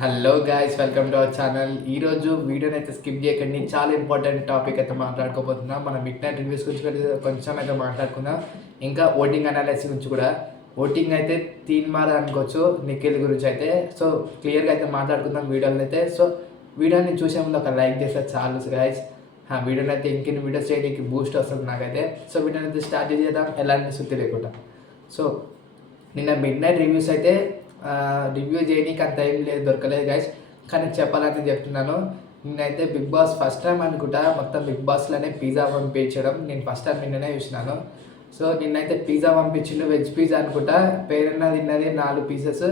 Hello guys, welcome to our channel. ఈరోజు వీడియోని అయితే స్కిప్ చేయకండి. చాలా ఇంపార్టెంట్ టాపిక్ అయితే మాట్లాడుకోబోతున్నాం. మనం మిడ్ నైట్ రివ్యూస్ గురించి కొంచెం అయితే మాట్లాడుకుందాం. ఇంకా ఓటింగ్ అనాలిసిస్ గురించి కూడా. ఓటింగ్ అయితే తీన్మార్ అనుకోవచ్చు నిఖిల్ గురించి అయితే. సో క్లియర్గా అయితే మాట్లాడుకుందాం వీడియోని అయితే. సో వీడియోని చూసే ముందు ఒక లైక్ చేస్తే చాలు గాయ్స్. వీడియోని అయితే ఇంకెన్ని వీడియోస్ చేయడానికి బూస్ట్ వస్తుంది నాకైతే. సో వీడియోని అయితే స్టార్ట్ చేద్దాం ఎలాంటి సుత్తి లేకుండా. సో నిన్న మిడ్ నైట్ రివ్యూస్ అయితే రివ్యూ చేయడానికి అంత ఏం లేదు, దొరకలేదు గైస్. కానీ చెప్పాలని చెప్తున్నాను. నేనైతే బిగ్ బాస్ ఫస్ట్ టైం అనుకుంటా మొత్తం బిగ్ బాస్లోనే పిజ్జా పంపించడం నేను ఫస్ట్ టైం నిన్ననే చూసినాను. సో నిన్నైతే పిజ్జా పంపించిండు, వెజ్ పిజ్జా అనుకుంటా. పేరున్న తిన్నది 4 పీసెస్,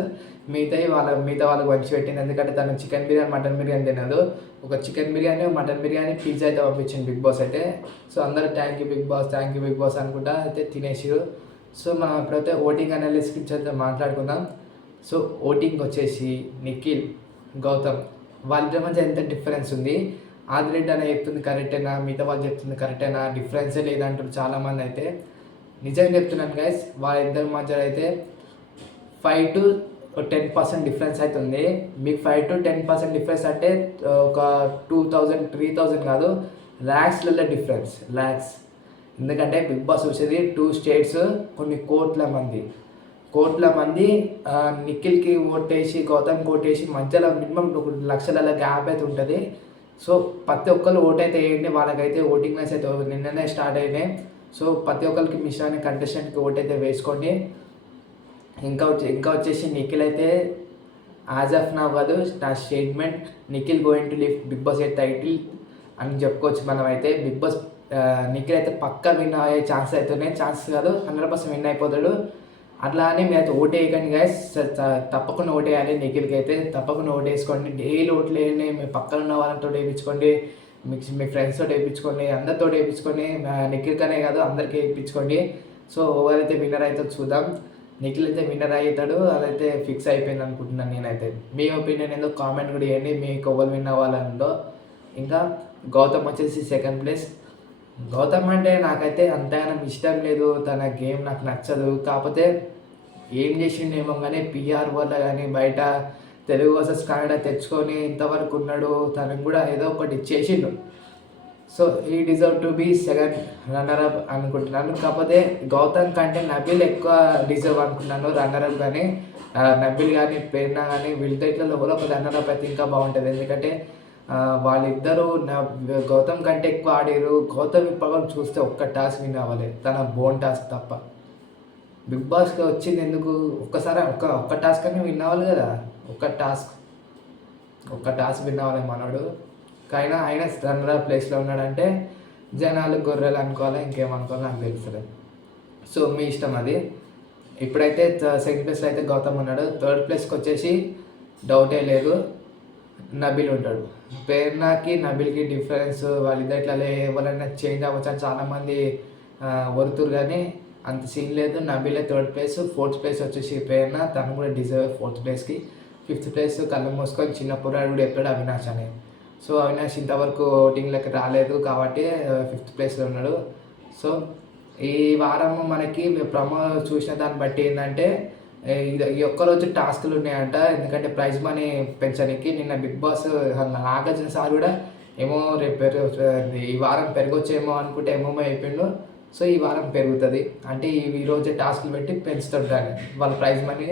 మిగతా వాళ్ళకి పంచి పెట్టింది. ఎందుకంటే తను చికెన్ బిర్యానీ మటన్ బిర్యానీ తినదు. ఒక chicken biryani mutton biryani pizza అయితే పంపించింది బిగ్ బాస్ అయితే. సో అందరూ థ్యాంక్ యూ బిగ్ బాస్ అనుకుంటా అయితే తినేసిరు. సో మనం ఎప్పుడైతే ఓటింగ్ అనాలిసిస్ గురించి అయితే మాట్లాడుకుందాం. సో ఓటింగ్ వచ్చేసి నిఖిల్, గౌతమ్ వాళ్ళ మధ్య ఎంత డిఫరెన్స్ ఉంది. ఆదిరెడ్డి అని చెప్తుంది కరెక్టేనా, మిగతా వాళ్ళు చెప్తుంది కరెక్టేనా, డిఫరెన్సే లేదంటారు చాలామంది అయితే. నిజంగా చెప్తున్నాను గైస్, వాళ్ళిద్దరి మధ్య అయితే 5 to 10% డిఫరెన్స్ అయితే ఉంది. మీకు 5 to 10% డిఫరెన్స్ అంటే ఒక 2000 3000 కాదు, ల్యాక్స్లలో డిఫరెన్స్, ల్యాక్స్. ఎందుకంటే బిగ్ బాస్ వచ్చేది 2 స్టేట్స్, కొన్ని కోట్ల మంది నిఖిల్కి ఓటేసి గౌతమ్కి ఓటేసి మధ్యలో మినిమం 1 లక్షల గ్యాప్ అయితే ఉంటుంది. సో ప్రతి ఒక్కరు ఓటైతే వేయండి. వాళ్ళకైతే ఓటింగ్ లైన్స్ అయితే నిన్ననే స్టార్ట్ అయినాయి. సో ప్రతి ఒక్కరికి మిస్ అయిన కంటెస్టెంట్కి ఓటైతే వేసుకోండి. ఇంకా వచ్చేసి నిఖిల్ అయితే యాజ్ ఆఫ్ నౌ కాదు, నా statement, Nikhil going to lift Bigg Boss 8 title అని చెప్పుకోవచ్చు మనం అయితే. బిగ్ బాస్ నిఖిల్ అయితే పక్కా విన్ అయ్యే ఛాన్స్ అవుతున్నాయి. ఛాన్స్ కాదు, 100% విన్ అయిపోతాడు. అట్లా అని మీరు అయితే ఓటేయకండి గైస్, తప్పకుండా ఓటేయాలి. నిఖిల్కి అయితే తప్పకుండా ఓటేసుకోండి. డైలీ ఓట్లు వేయండి. మీ పక్కన ఉన్న వాళ్ళతో వేయించుకోండి, మీ ఫ్రెండ్స్తో వేయించుకోండి, అందరితో వేయించుకోండి. నిఖిల్కనే కాదు అందరికీ వేయించుకోండి. సో ఎవరైతే విన్నర్ అవుతుందో చూద్దాం. నిఖిల్ అయితే విన్నర్ అవుతాడు, అదైతే ఫిక్స్ అయిపోయింది అనుకుంటున్నాను నేనైతే. మీ ఒపీనియన్ ఏందో కామెంట్ కూడా చేయండి, మీకు ఎవరు విన్ అవ్వాలందో. ఇంకా గౌతమ్ వచ్చేసి సెకండ్ ప్లేస్. గౌతమ్ అంటే నాకైతే అంతగానం ఇష్టం లేదు, తన గేమ్ నాకు నచ్చదు. కాకపోతే ఏం చేసిండేమో కానీ పిఆర్ వల్ల కానీ బయట తెలుగు వర్సెస్ కన్నడ తెచ్చుకొని ఇంతవరకు ఉన్నాడు. తనకు కూడా ఏదో ఒకటి చేసిండు. సో ఈ deserve to be second runner up అనుకుంటున్నాను. కాకపోతే గౌతమ్ కంటే నబిల్ ఎక్కువ డిజర్వ్ అనుకున్నాను రన్నరప్. కానీ నబిల్ కానీ ప్రేరణ కానీ వీళ్ళతో ఇట్లా ఎవరో ఒక రన్నరప్ అయితే ఇంకా బాగుంటుంది. ఎందుకంటే వాళ్ళిద్దరూ గౌతమ్ కంటే ఎక్కువ ఆడారు. గౌతమ్ ఇప్పటివరకు చూస్తే ఒక్క టాస్క్ విన్ అవ్వాలి, తన బోన్ టాస్క్ తప్ప. బిగ్ బాస్కి వచ్చింది ఎందుకు? ఒక్కసారి ఒక్క టాస్క్ అని విన్ అవ్వాలి కదా. ఒక్క టాస్క్ విన్ అవ్వాలి మనోడు. ఆయన రన్నర్ ప్లేస్లో ఉన్నాడంటే జనాలు గొర్రెలు అనుకోవాలి, ఇంకేమనుకోవాలి నాకు తెలుస్తుంది. సో మీ ఇష్టం అది. ఇప్పుడైతే సెకండ్ ప్లేస్లో అయితే గౌతమ్ ఉన్నాడు. థర్డ్ ప్లేస్కి వచ్చేసి డౌటే లేదు, నబిల్ ఉంటాడు. ప్రేరణకి నబిల్కి డిఫరెన్స్ వాళ్ళిద్దరిలో ఎవరైనా చేంజ్ అవ్వచ్చు అని చాలామంది వరుతురు, కానీ అంత సీన్ లేదు. నబిలే థర్డ్ ప్లేస్. ఫోర్త్ ప్లేస్ వచ్చేసి ప్రేరణ, తను కూడా డిజర్వ్ 4th ప్లేస్కి. 5th ప్లేస్ కళ్ళు మూసుకొని చిన్న పురాడు కూడా ఎప్పుడు అవినాష్ అని. సో అవినాష్ ఇంతవరకు ఓటింగ్లోకి రాలేదు కాబట్టి 5th ప్లేస్లో ఉన్నాడు. సో ఈ వారం మనకి ప్రమో చూసిన దాన్ని బట్టి ఏంటంటే ఈ ఒక్కరోజు టాస్కులు ఉన్నాయంట. ఎందుకంటే ప్రైజ్ మనీ పెంచడానికి నిన్న బిగ్ బాస్ నాగార్జున సార్ కూడా ఏమో రేపు ఈ వారం పెరగొచ్చేమో అనుకుంటే ఏమో అయిపోయిండు. సో ఈ వారం పెరుగుతుంది అంటే ఈరోజు టాస్కులు పెట్టి పెంచుతాడు దాన్ని. వాళ్ళ ప్రైజ్ మనీ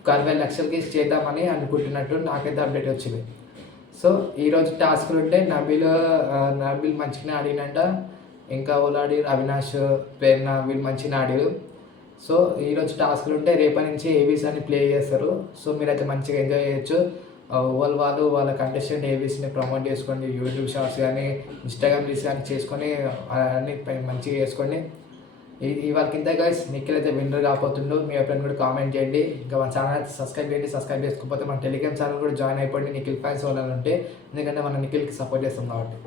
ఒక 60 లక్షలకి చేద్దామని అనుకుంటున్నట్టు నాకైతే అప్డేట్ వచ్చింది. సో ఈరోజు టాస్కులు ఉంటే నబిల్ మంచిగానే ఆడినంట. ఇంకా వాళ్ళు ఆడిరు, అవినాష్, ప్రేరణ వీళ్ళు మంచిగా ఆడిరు. సో ఈరోజు టాస్క్లు ఉంటే రేపటి నుంచి ఏబీస్ అని ప్లే చేస్తారు. సో మీరైతే మంచిగా ఎంజాయ్ చేయొచ్చు. వాళ్ళ కంటెస్టెంట్ ఏబీస్ని ప్రమోట్ చేసుకోండి. యూట్యూబ్ షార్ట్స్ కానీ ఇన్స్టాగ్రామ్ రీల్స్ కానీ చేసుకొని అన్నీ మంచిగా చేసుకోండి. ఇవాళ కింద గైస్ నిఖిల్ అయితే విన్నర్ కాకపోతుండు. మీ ఫ్రెండ్ కూడా కామెంట్ చేయండి. ఇంకా మన ఛానల్ అయితే సబ్స్క్రైబ్ చేయండి. సబ్స్క్రైబ్ చేసుకోకపోతే మన టెలిగ్రామ్ ఛానల్ కూడా జాయిన్ అయిపోండి నిఖిల్ ఫ్యాన్స్ వాళ్ళని ఉంటే. ఎందుకంటే మనం నిఖిల్కి సపోర్ట్ చేస్తాం కాబట్టి.